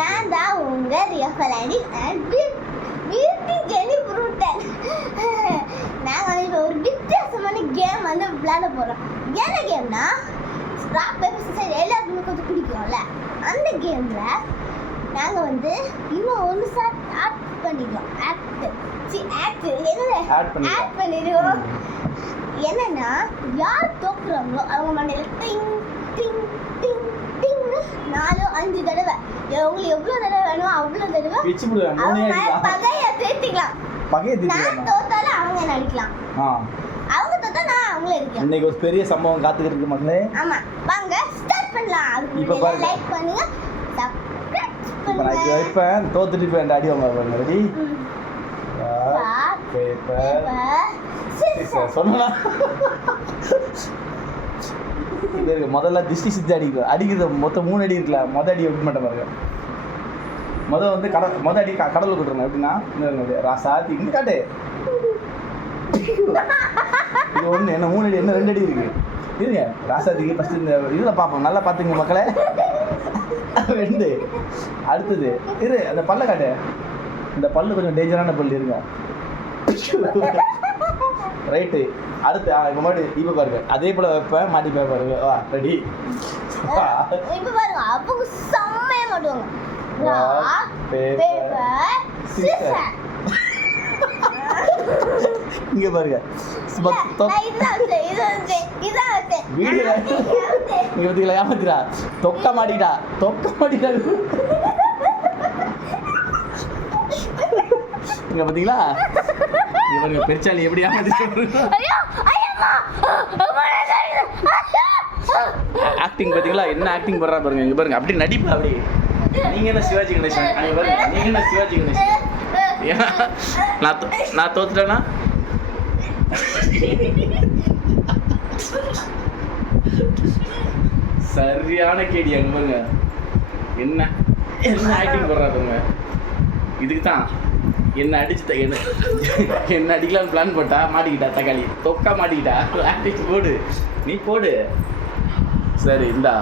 நான் தான் உங்க ரியஃபலாண்டி பியூட்டி ஜெனி ப்ரூட்டன். நாங்கள் வந்து ஒரு வித்தியாசமான கேம் வந்து விளையாட போகிறோம். என்ன கேம்னா ராக் பேப்பர் சிசர் எல்லாருக்குமே கொஞ்சம் பிடிக்கும்ல. அந்த கேமில் நாங்கள் வந்து இன்னும் ஒன்று சார் ஆட் பண்ணிடுவோம். ஆட் பண்ணிடுவோம். என்னன்னா யார் தோக்குறாங்களோ அவங்க மண்டையில் டிங் டிங் டிங் டிங்னு 4-5 தடவை உங்களுக்கு எவ்வளோ தடவை வேணுமோ அவ்வளோ தடவை பகையை தேர்த்திக்கலாம். நான் தோத்தாலும் அவங்க என்ன அடிக்கலாம், அவங்க தோத்தா நான் அவங்களே அடிக்கலாம். இன்னைக்கு ஒரு பெரிய சம்பவம் காத்துக்கிட்டு இருக்கு மக்களே. ஆமா வாங்க ஸ்டார்ட் பண்ணலாம். அதுக்கு லைக் பண்ணுங்க, சப்ஸ்கிரைப் பண்ணுங்க. நான் வைப்பேன், தோத்துட்டு போய் அடி வாங்க. ரெடி? பேப்பர் சிசர் சொன்னா முதல்ல திஷ்டி சித்தி அடிக்கிறது மொத்தம் 3 அடி இருக்குல்ல. அடி வைக்க மாட்டேன் பாருங்க. வந்து அடி கடவுள் கொடுத்துருங்க. எப்படின்னா ராசாத்தி இங்கே காட்டு. இது ஒன்று என்ன 3 அடி என்ன 2 அடி இருக்கு. இருங்க ராசாத்திக்கு ஃபஸ்ட்டு இந்த இதில் பார்ப்போம். நல்லா பார்த்துங்க மக்களே. 2 அடுத்தது இரு அந்த பல்ல காட்டு. இந்த பல்லு கொஞ்சம் டேஞ்சரான பல்லு இருங்க. ரைட்டு அடுத்து இப்போ மாட்டி இப்போ பாருங்க. அதே போல் வைப்பேன் மாட்டிப்பேன் பாருங்க. வா ரெடி? இப்போ பாருங்க அப்போ செம்மையாக மாட்டுவாங்க. இங்கே பாருங்க வீடியோ ஏமாத்திரா. தொக்க மாட்டிக்கிட்டா. இங்க பாத்தீங்களா இவங்க பெருச்சாலி எப்படி ஆக்டிங் பாத்தீங்களா? என்ன ஆக்டிங் பண்றா பாருங்க. இங்க பாருங்க அப்படி நடிப்பு. அப்படி நீங்க என்ன சிவாஜி கணேசன்? அங்க பாருங்க நீங்க என்ன சிவாஜி கணேசன்? நான் தோத்துட்டேனா? சரியான கேடி. அங்க பாருங்க என்ன ஆக்டிங் பண்றா பாருங்க. இதுக்கு தான் என்ன அடிச்சு என்ன அடிக்கலான்னு பிளான் போட்டா மாட்டிக்கிட்டா. தக்காளி தொக்கா மாட்டிக்கிட்டா. ஆக்டிங் போடு, நீ போடு. சரி இந்தா